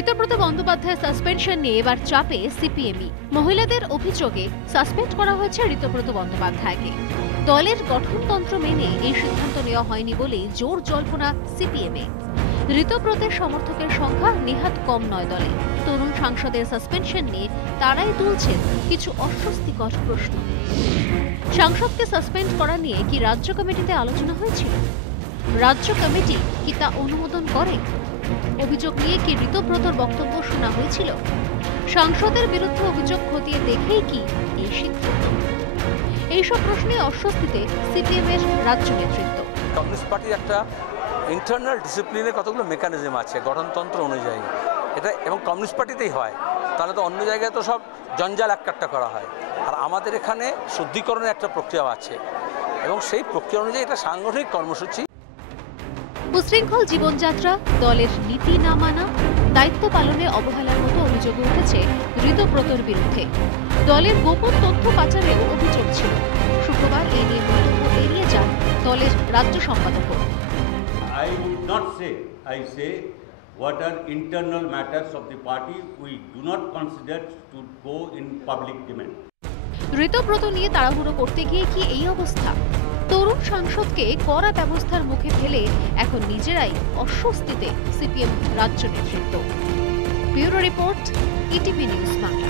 Ritabrata Bandyopadhyay suspension নিয়ে এবার চাপে সিপিএমই। মহিলাদের অভিযোগে সাসপেন্ড করা হয়েছে ঋতব্রত বন্দ্যোপাধ্যায়কে। দলের গঠনতন্ত্র মেনে এই সিদ্ধান্ত নেওয়া হয়নি বলেই জোর জল্পনা সিপিএমে। ঋতব্রতের সমর্থকের সংখ্যা নেহাত কম নয় দলে। তরুণ সাংসদের সাসপেনশন নিয়ে তারাই তুলছেন কিছু অস্বস্তিকর প্রশ্ন। সাংসদকে সাসপেন্ড করা নিয়ে কি রাজ্য কমিটিতে আলোচনা হয়েছিল? রাজ্য কমিটি কি তা অনুমোদন করে? অভিযোগ নিয়ে কি ঋতব্রতর বক্তব্য শোনা হয়েছিল? সাংসদের বিরুদ্ধে অভিযোগ খতিয়ে দেখেই কি এই সিদ্ধান্ত? এইসব প্রশ্নে অস্বস্তিতে সিপিএম এর রাজ্য নেতৃত্ব। কমিউনিস্ট পার্টির একটা ইন্টারনাল ডিসিপ্লিনের কতগুলো মেকানিজম আছে গঠনতন্ত্র অনুযায়ী, এটা এবং কমিউনিস্ট পার্টিতেই হয়। তাহলে তো অন্য জায়গায় তো সব জঞ্জাল একটা করা হয়, আর আমাদের এখানে শুদ্ধিকরণের একটা প্রক্রিয়া আছে এবং সেই প্রক্রিয়া অনুযায়ী এটা সাংগঠনিক কর্মসূচি। উশৃঙ্খল জীবনযাত্রা, দলের নীতি না মানা, দায়িত্ব পালনে অবহেলার মতো অভিযোগ উঠেছে ঋতব্রতর বিরুদ্ধে। দলের গোপন তথ্য পাচারেও অভিযোগ ছিল। শুক্রবার এই নিয়ে মন্তব্য এড়িয়ে যান দলের রাজ্য সম্পাদক। I would not say, I say what are internal matters of the party we do not consider to go in public domain. Ritabrata নিয়ে তাড়াহুড়ো করতে গিয়ে কি এই অবস্থা? তরুণ সাংসদকে কড়া ব্যবস্থার মুখে ফেলে এখন নিজেরাই অস্বস্তিতে সিপিএম রাজ্য নেতৃত্ব। Bureau report, ETV news Bangla.